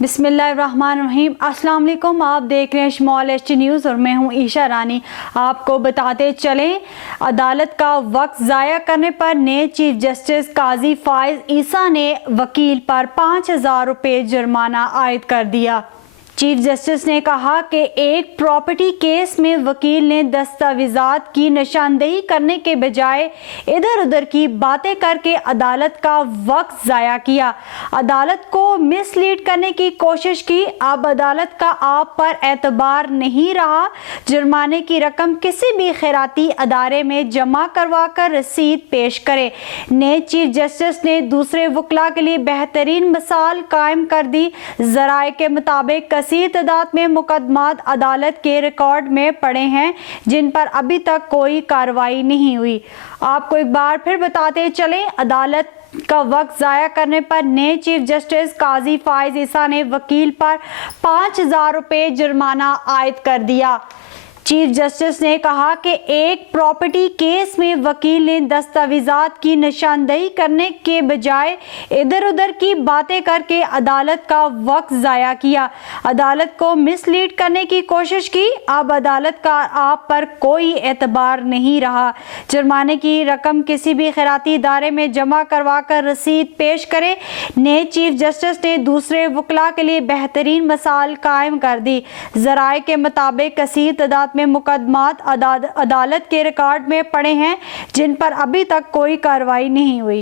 बिस्मिल्लाहिर्रहमानिर्रहीम। अस्सलाम वालेकुम। आप देख रहे हैं शमाल एचटी न्यूज़ और मैं हूं ईशा रानी। आपको बताते चलें, अदालत का वक्त ज़ाया करने पर नए चीफ जस्टिस काजी फाइज ईसा ने वकील पर 5,000 रुपये जुर्माना आयद कर दिया। चीफ जस्टिस ने कहा कि एक प्रॉपर्टी केस में वकील ने दस्तावेजात की निशानदेही करने के बजाय इधर उधर की बातें करके अदालत का वक्त ज़ाया किया, अदालत को मिसलीड करने की कोशिश की। अब अदालत का आप पर एतबार नहीं रहा। जुर्माने की रकम किसी भी खैराती अदारे में जमा करवा कर रसीद पेश करे। नए चीफ जस्टिस ने दूसरे वकला के लिए बेहतरीन मिसाल कायम कर दी। ज़राए के मुताबिक कसीर तादाद में मुकदमात अदालत के रिकॉर्ड में पड़े हैं जिन पर अभी तक कोई कार्रवाई नहीं हुई। आपको एक बार फिर बताते चलें, अदालत का वक्त ज़ाया करने पर नए चीफ जस्टिस काजी फाइज ईसा ने वकील पर 5,000 रुपये जुर्माना आयद कर दिया। चीफ जस्टिस ने कहा कि एक प्रॉपर्टी केस में वकील ने दस्तावेजात की निशानदेही करने के बजाय इधर उधर की बातें करके अदालत का वक्त ज़ाया किया, अदालत को मिसलीड करने की कोशिश की। अब अदालत का आप पर कोई एतबार नहीं रहा। जुर्माने की रकम किसी भी खैराती इदारे में जमा करवा कर रसीद पेश करे। नए चीफ जस्टिस ने दूसरे वकला के लिए बेहतरीन मिसाल कायम कर दी। ज़राए के मुताबिक कसीर तादाद में मुकदमात अदालत के रिकॉर्ड में पड़े हैं जिन पर अभी तक कोई कार्रवाई नहीं हुई।